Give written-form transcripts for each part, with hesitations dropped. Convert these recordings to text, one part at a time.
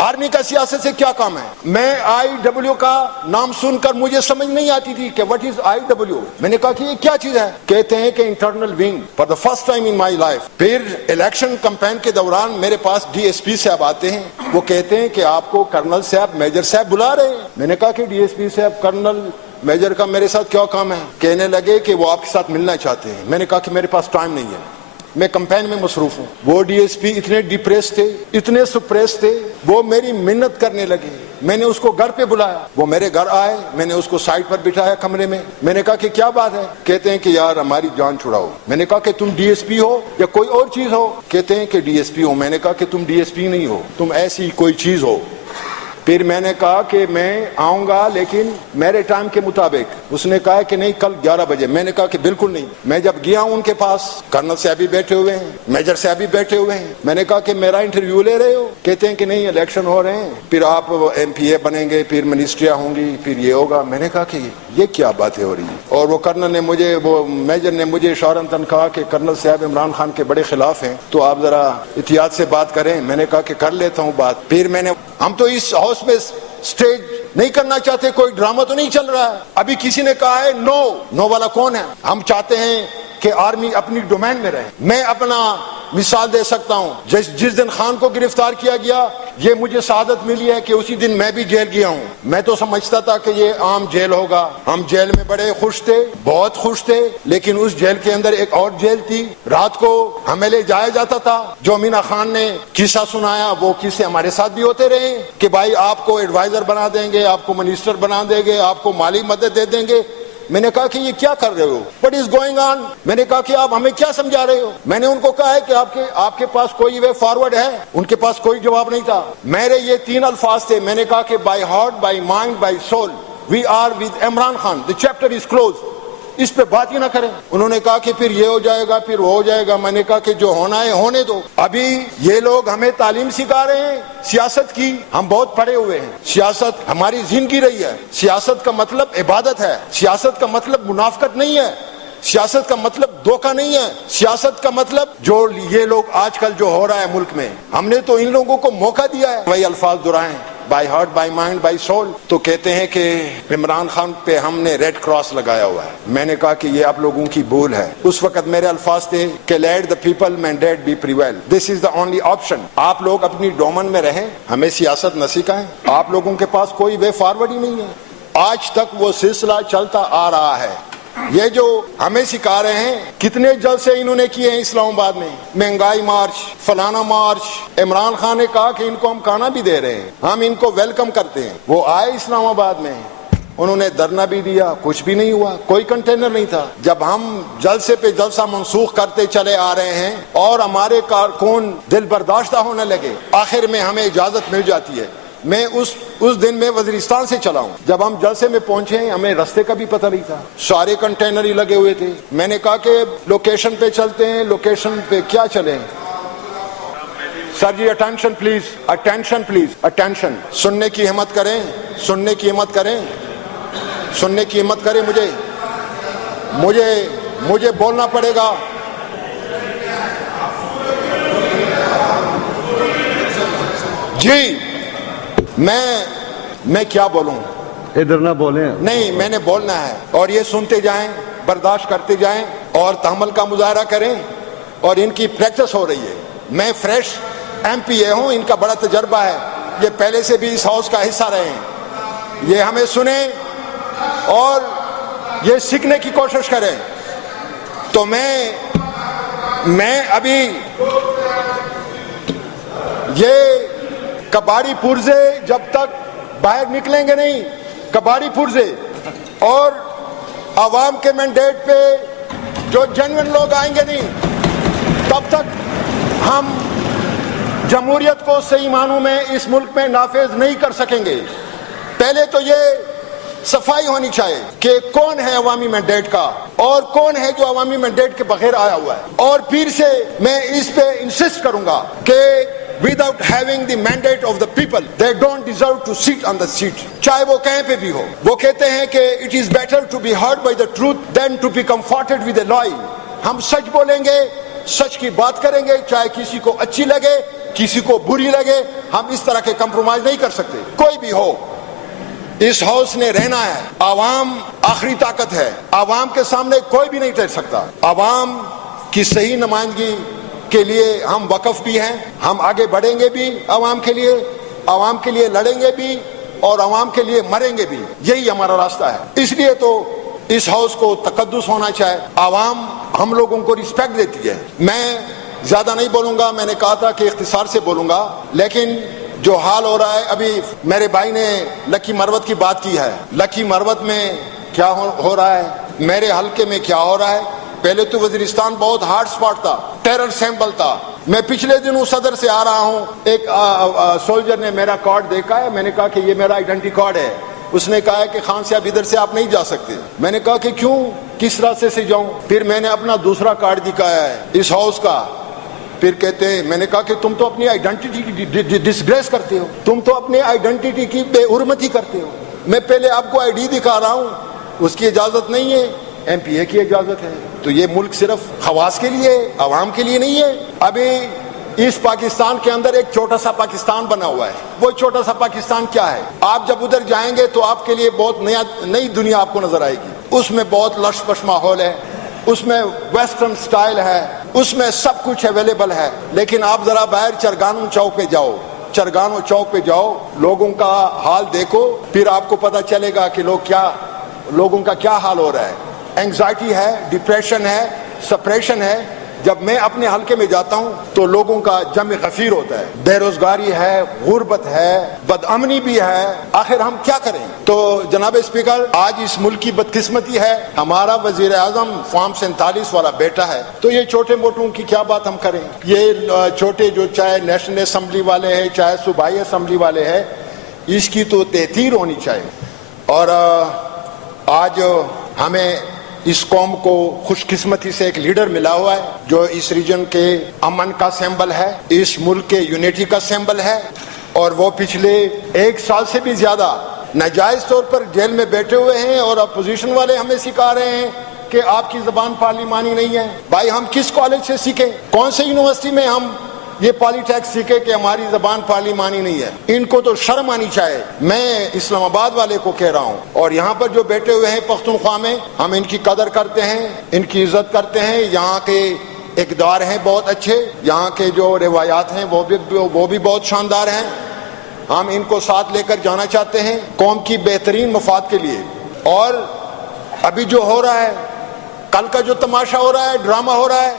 Army کا سیاست سے کیا کام ہے؟ میں IW کا نام سن کر مجھے سمجھ نہیں آتی تھی کہ what is IW. میں نے کہا کہ یہ کیا چیز ہے؟ کہتے ہیں کہ internal wing for the first time in my life. پھر الیکشن کمپین کے دوران میرے پاس DSP صاحب آتے ہیں, وہ کہتے ہیں کہ آپ کو کرنل صاحب, میجر صاحب بلا رہے ہیں. میں نے کہا کہ DSP صاحب کرنل میجر کا میرے ساتھ کیا کام ہے؟ کہنے لگے کہ وہ آپ کے ساتھ ملنا چاہتے ہیں. میں نے کہا کہ میرے پاس ٹائم نہیں ہے, میں کمپین میں مصروف ہوں. وہ DSP اتنے ڈپریس تھے, اتنے سپریس تھے, وہ میری منت کرنے لگے. میں نے اس کو گھر پہ بلایا, وہ میرے گھر آئے, میں نے اس کو سائٹ پر بٹھایا کمرے میں. میں نے کہا کہ کیا بات ہے؟ کہتے ہیں کہ یار ہماری جان چھڑاؤ. میں نے کہا کہ تم DSP ہو یا کوئی اور چیز ہو؟ کہتے ہیں کہ DSP ہو. میں نے کہا کہ تم DSP نہیں ہو, تم ایسی کوئی چیز ہو. پھر میں نے کہا کہ میں آؤں گا لیکن میرے ٹائم کے مطابق. اس نے کہا کہ نہیں, کل 11 بجے. میں نے کہا کہ بالکل نہیں. میں جب گیا ہوں ان کے پاس, کرنل صاحب بھی بیٹھے ہوئے ہیں, میجر صاحب بھی بیٹھے ہوئے ہیں. میں نے کہا کہ میرا انٹرویو لے رہے ہو؟ کہتے ہیں کہ نہیں, الیکشن ہو رہے ہیں, پھر آپ MPA بنیں گے, پھر منسٹریاں ہوں گی, پھر یہ ہوگا. میں نے کہا کہ یہ کیا باتیں ہو رہی ہیں؟ اور وہ کرنل نے مجھے, وہ میجر نے مجھے اشارتاً کہا کہ کرنل صاحب عمران خان کے بڑے خلاف ہیں, تو آپ ذرا احتیاط سے بات کریں. میں نے کہا کہ کر لیتا ہوں بات. پھر میں نے, ہم تو اس ہاؤس میں اسٹیج نہیں کرنا چاہتے, کوئی ڈرامہ تو نہیں چل رہا ہے. ابھی کسی نے کہا ہے نو والا کون ہے؟ ہم چاہتے ہیں کہ آرمی اپنی ڈومین میں رہے. میں اپنا مثال دے سکتا ہوں, جس دن خان کو گرفتار کیا گیا, یہ مجھے سعادت ملی ہے کہ اسی دن میں بھی جیل گیا ہوں. میں تو سمجھتا تھا کہ یہ عام جیل ہوگا. ہم جیل میں بڑے خوش تھے, بہت خوش تھے, لیکن اس جیل کے اندر ایک اور جیل تھی. رات کو ہمیں لے جایا جاتا تھا. جو مینا خان نے قصہ سنایا, وہ قصے ہمارے ساتھ بھی ہوتے رہے کہ بھائی آپ کو ایڈوائزر بنا دیں گے, آپ کو منسٹر بنا دیں گے, آپ کو مالی مدد دے دیں گے. میں نے کہا کہ یہ کیا کر رہے ہو؟ What is going on؟ میں نے کہا کہ آپ ہمیں کیا سمجھا رہے ہو؟ میں نے ان کو کہا ہے کہ آپ کے پاس کوئی وے فارورڈ ہے؟ ان کے پاس کوئی جواب نہیں تھا. میرے یہ 3 الفاظ تھے. میں نے کہا کہ by heart, by mind, by soul we are with Imran Khan, the chapter is closed. اس پہ بات ہی نہ کریں. انہوں نے کہا کہ پھر یہ ہو جائے گا, پھر وہ ہو جائے گا. میں نے کہا کہ جو ہونا ہے ہونے دو. ابھی یہ لوگ ہمیں تعلیم سکھا رہے ہیں سیاست کی. ہم بہت پڑھے ہوئے ہیں, سیاست ہماری زندگی رہی ہے. سیاست کا مطلب عبادت ہے, سیاست کا مطلب منافقت نہیں ہے, سیاست کا مطلب دھوکہ نہیں ہے. سیاست کا مطلب جو یہ لوگ آج کل جو ہو رہا ہے ملک میں, ہم نے تو ان لوگوں کو موقع دیا ہے. وہی الفاظ دہرائیں, by heart, by mind, by soul. تو کہتے ہیں کہ عمران خان پہ ہم نے ریڈ کراس لگایا ہوا ہے. میں نے کہا کہ یہ آپ لوگوں کی بھول ہے. اس وقت میرے الفاظ تھے کہ let the people mandate be prevail, this is the only option. آپ لوگ اپنی ڈومن میں رہیں, ہمیں سیاست نہ سکھائیں. آپ لوگوں کے پاس کوئی وے فارورڈ ہی نہیں ہے. آج تک وہ سلسلہ چلتا آ رہا ہے. یہ جو ہمیں سکھا رہے ہیں, کتنے جلسے انہوں نے کیے ہیں اسلام آباد میں, مہنگائی مارچ, فلانا مارچ. عمران خان نے کہا کہ ان کو ہم کھانا بھی دے رہے ہیں, ہم ان کو ویلکم کرتے ہیں. وہ آئے اسلام آباد میں, انہوں نے دھرنا بھی دیا, کچھ بھی نہیں ہوا, کوئی کنٹینر نہیں تھا. جب ہم جلسے پہ جلسہ منسوخ کرتے چلے آ رہے ہیں اور ہمارے کارکن دل برداشتہ ہونے لگے, آخر میں ہمیں اجازت مل جاتی ہے. میں اس دن میں وزیرستان سے چلا ہوں. جب ہم جلسے میں پہنچے, ہمیں رستے کا بھی پتہ نہیں تھا, سارے کنٹینر ہی لگے ہوئے تھے. میں نے کہا کہ لوکیشن پہ چلتے ہیں. لوکیشن پہ کیا چلیں sir ji? Attention please, attention please, attention. سننے کی ہمت کریں, سننے کی ہمت کریں, سننے کی ہمت کریں. مجھے بولنا پڑے گا. جی میں کیا بولوں؟ ادھر نہ بولیں. نہیں, میں نے بولنا ہے, اور یہ سنتے جائیں, برداشت کرتے جائیں, اور تحمل کا مظاہرہ کریں. اور ان کی پریکٹس ہو رہی ہے. میں فریش MPA ہوں, ان کا بڑا تجربہ ہے, یہ پہلے سے بھی اس ہاؤس کا حصہ رہے ہیں. یہ ہمیں سنیں اور یہ سیکھنے کی کوشش کریں. تو میں ابھی یہ کباڑی پرزے جب تک باہر نکلیں گے نہیں, کباڑی پرزے اور عوام کے مینڈیٹ پہ جو جنون لوگ آئیں گے نہیں, تب تک ہم جمہوریت کو صحیح معنوں میں اس ملک میں نافذ نہیں کر سکیں گے. پہلے تو یہ صفائی ہونی چاہیے کہ کون ہے عوامی مینڈیٹ کا اور کون ہے جو عوامی مینڈیٹ کے بغیر آیا ہوا ہے. اور پھر سے میں اس پہ انسسٹ کروں گا کہ without having the mandate of the people, they don't deserve to sit on the seat. چاہے وہ کہیں پہ بھی ہو. وہ کہتے ہیں کہ it is better to be hurt by the truth than to be comforted with a lie. ہم سچ بولیں گے, سچ کی بات کریں گے, چاہے کسی کو اچھی لگے کسی کو بری لگے, ہم اس طرح کے کمپرومائز نہیں کر سکتے. کوئی بھی ہو, اس ہاؤس نے رہنا ہے. عوام آخری طاقت ہے, عوام کے سامنے کوئی بھی نہیں ٹھہر سکتا. عوام کی صحیح نمائندگی کے لیے ہم وقف بھی ہیں, ہم آگے بڑھیں گے بھی عوام کے لیے لڑیں گے بھی, اور عوام کے لیے مریں گے بھی. یہی ہمارا راستہ ہے. اس لیے تو اس ہاؤس کو تقدس ہونا چاہے. عوام ہم لوگوں کو رسپیکٹ دیتی ہے. میں زیادہ نہیں بولوں گا, میں نے کہا تھا کہ اختصار سے بولوں گا, لیکن جو حال ہو رہا ہے, ابھی میرے بھائی نے لکی مروت کی بات کی ہے. لکی مروت میں کیا ہو رہا ہے, میرے حلقے میں کیا ہو رہا ہے. پہلے تو وزیرستان بہت ہارڈ سپاٹ تھا, ٹیرر سیمبل تھا. میں پچھلے دنوں صدر سے آ رہا ہوں, ایک سولجر نے میرا کارڈ دیکھا ہے. میں نے کہا کہ یہ میرا آئیڈینٹی کارڈ ہے. اس نے کہا ہے کہ خان صاحب ادھر سے آپ نہیں جا سکتے. میں نے کہا کہ کیوں, کس راستے سے جاؤں. پھر میں نے اپنا دوسرا کارڈ دکھایا ہے اس ہاؤس کا. پھر کہتے ہیں, میں نے کہا کہ تم تو اپنی آئیڈینٹی کی ڈسگریس کرتے ہو, تم تو اپنی آئیڈینٹی کی بے حرمتی کرتے ہو. میں پہلے آپ کو آئی ڈی دکھا رہا ہوں, اس کی اجازت نہیں ہے, ایم پی اے کی اجازت ہے. تو یہ ملک صرف خواص کے لیے, عوام کے لیے نہیں ہے. ابھی اس پاکستان کے اندر ایک چھوٹا سا پاکستان بنا ہوا ہے. وہ چھوٹا سا پاکستان کیا ہے, آپ جب ادھر جائیں گے تو آپ کے لیے بہت نئی دنیا آپ کو نظر آئے گی. اس میں بہت لش پش ماحول ہے, اس میں ویسٹرن سٹائل ہے, اس میں سب کچھ اویلیبل ہے. لیکن آپ ذرا باہر چرگانو چوک پہ جاؤ, لوگوں کا حال دیکھو, پھر آپ کو پتہ چلے گا کہ لوگوں کا کیا حال ہو رہا ہے. اینگزائٹی ہے, ڈپریشن ہے, سپریشن ہے. جب میں اپنے حلقے میں جاتا ہوں تو لوگوں کا جمع غفیر ہوتا ہے. بے روزگاری ہے, غربت ہے, بدامنی بھی ہے. آخر ہم کیا کریں. تو جناب اسپیکر, آج اس ملک کی بدقسمتی ہے, ہمارا وزیر اعظم فارم 47 والا بیٹا ہے. تو یہ چھوٹے موٹوں کی کیا بات ہم کریں. یہ چھوٹے جو چاہے نیشنل اسمبلی والے ہیں چاہے صوبائی اسمبلی والے ہیں, اس کی تو تحقیر ہونی چاہیے. اور آج ہمیں اس قوم کو خوش قسمتی سے ایک لیڈر ملا ہوا ہے جو اس ریجن کے امن کا سمبل ہے, اس ملک کے یونٹی کا سمبل ہے. اور وہ پچھلے 1 سال سے بھی زیادہ ناجائز طور پر جیل میں بیٹھے ہوئے ہیں, اور اپوزیشن والے ہمیں سکھا رہے ہیں کہ آپ کی زبان پارلیمانی نہیں ہے. بھائی ہم کس کالج سے سیکھیں, کون سے یونیورسٹی میں ہم یہ پالی ٹیکس سیکھے کہ ہماری زبان پارلیمانی نہیں ہے. ان کو تو شرم آنی چاہیے. میں اسلام آباد والے کو کہہ رہا ہوں, اور یہاں پر جو بیٹھے ہوئے ہیں پختونخوا میں, ہم ان کی قدر کرتے ہیں, ان کی عزت کرتے ہیں. یہاں کے اقدار ہیں بہت اچھے, یہاں کے جو روایات ہیں وہ بھی بہت شاندار ہیں. ہم ان کو ساتھ لے کر جانا چاہتے ہیں قوم کی بہترین مفاد کے لیے. اور ابھی جو ہو رہا ہے, کل کا جو تماشا ہو رہا ہے, ڈرامہ ہو رہا ہے,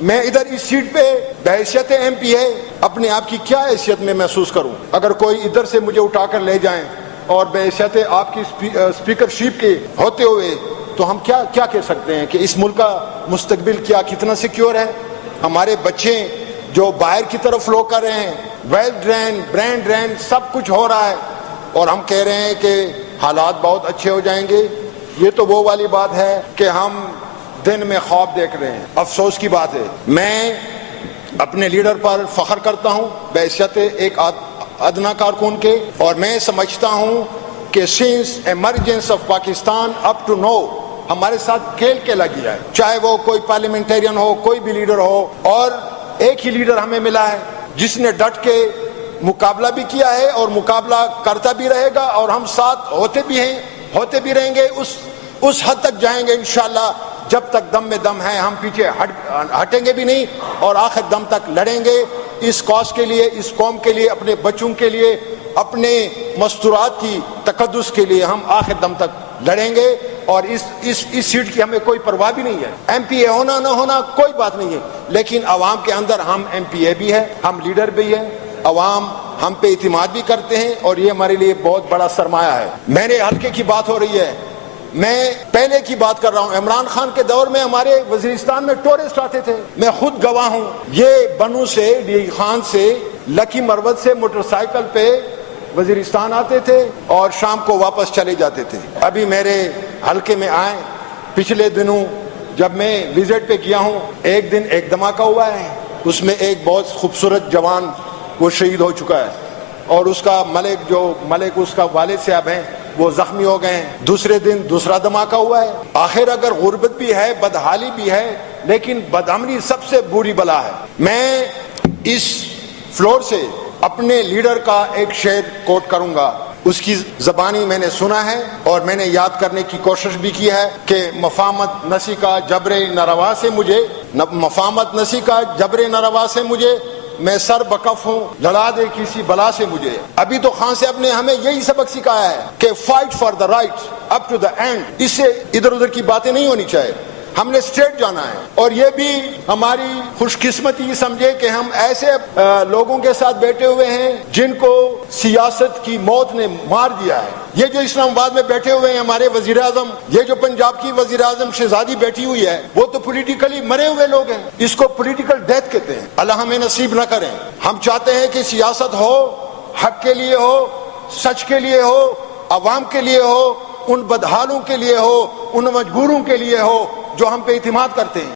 میں ادھر اس سیٹ پہ بحیثیت ایم پی اے اپنے آپ کی کیا حیثیت میں محسوس کروں. اگر کوئی ادھر سے مجھے اٹھا کر لے جائیں اور بحیثیت آپ کی اسپیکرشپ کے ہوتے ہوئے, تو ہم کیا کہہ سکتے ہیں کہ اس ملک کا مستقبل کتنا سیکیور ہے. ہمارے بچے جو باہر کی طرف فلو کر رہے ہیں, ویل ڈرین, برینڈ ڈرین, سب کچھ ہو رہا ہے, اور ہم کہہ رہے ہیں کہ حالات بہت اچھے ہو جائیں گے. یہ تو وہ والی بات ہے کہ ہم دن میں خواب دیکھ رہے ہیں. افسوس کی بات ہے. میں اپنے لیڈر پر فخر کرتا ہوں بحیثیت ایک ادنا کارکن کے, اور میں سمجھتا ہوں کہ since emergence of Pakistan up to now ہمارے ساتھ کھیل کے لگی ہے, چاہے وہ کوئی پارلیمنٹرین ہو, کوئی بھی لیڈر ہو. اور ایک ہی لیڈر ہمیں ملا ہے جس نے ڈٹ کے مقابلہ بھی کیا ہے اور مقابلہ کرتا بھی رہے گا, اور ہم ساتھ ہوتے بھی رہیں گے. اس حد تک جائیں گے انشاءاللہ جب تک دم میں دم ہے. ہم پیچھے ہٹیں گے بھی نہیں, اور آخر دم تک لڑیں گے اس کاز کے لیے, اس قوم کے لیے, اپنے بچوں کے لیے, اپنے مستورات کی تقدس کے لیے. ہم آخر دم تک لڑیں گے, اور اس سیٹ کی ہمیں کوئی پرواہ بھی نہیں ہے. ایم پی اے ہونا نہ ہونا کوئی بات نہیں ہے, لیکن عوام کے اندر ہم ایم پی اے بھی ہے, ہم لیڈر بھی ہے, عوام ہم پہ اعتماد بھی کرتے ہیں, اور یہ ہمارے لیے بہت بڑا سرمایہ ہے. میرے حلقے کی بات ہو رہی ہے, میں پہلے کی بات کر رہا ہوں. عمران خان کے دور میں ہمارے وزیرستان میں ٹورسٹ آتے تھے, میں خود گواہ ہوں. یہ بنو سے, ڈی خان سے, لکی مروت سے موٹر سائیکل پہ وزیرستان آتے تھے اور شام کو واپس چلے جاتے تھے. ابھی میرے حلقے میں آئے, پچھلے دنوں جب میں وزٹ پہ کیا ہوں, ایک دن ایک دھماکہ ہوا ہے, اس میں ایک بہت خوبصورت جوان وہ شہید ہو چکا ہے, اور اس کا ملک اس کا والد صاحب ہیں وہ زخمی ہو گئے ہیں. دوسرے دن دوسرا دھماکہ ہوا ہے. آخر اگر غربت بھی ہے, بدحالی بھی ہے, لیکن بدامنی سب سے بری بلا ہے. میں اس فلور سے اپنے لیڈر کا ایک شعر کوٹ کروں گا. اس کی زبانی میں نے سنا ہے اور میں نے یاد کرنے کی کوشش بھی کی ہے کہ مفامت نسی کا جبر ناروا سے مجھے، مفامت نسی کا جبر ناروا سے مجھے، میں سر بکف ہوں لڑا دے کسی بلا سے مجھے. ابھی تو خان صاحب نے ہمیں یہی سبق سکھایا ہے کہ fight for the right up to the end. اس سے ادھر ادھر کی باتیں نہیں ہونی چاہیے، ہم نے اسٹریٹ جانا ہے. اور یہ بھی ہماری خوش قسمتی سمجھے کہ ہم ایسے لوگوں کے ساتھ بیٹھے ہوئے ہیں جن کو سیاست کی موت نے مار دیا ہے. یہ جو اسلام آباد میں بیٹھے ہوئے ہیں ہمارے وزیر اعظم، یہ جو پنجاب کی وزیر اعظم شہزادی بیٹھی ہوئی ہے، وہ تو پولیٹیکلی مرے ہوئے لوگ ہیں. اس کو پولیٹیکل ڈیتھ کہتے ہیں. اللہ ہمیں نصیب نہ کریں. ہم چاہتے ہیں کہ سیاست ہو، حق کے لیے ہو، سچ کے لیے ہو، عوام کے لیے ہو، ان بدحالوں کے لیے ہو، ان مجبوروں کے لیے ہو جو ہم پہ اعتماد کرتے ہیں.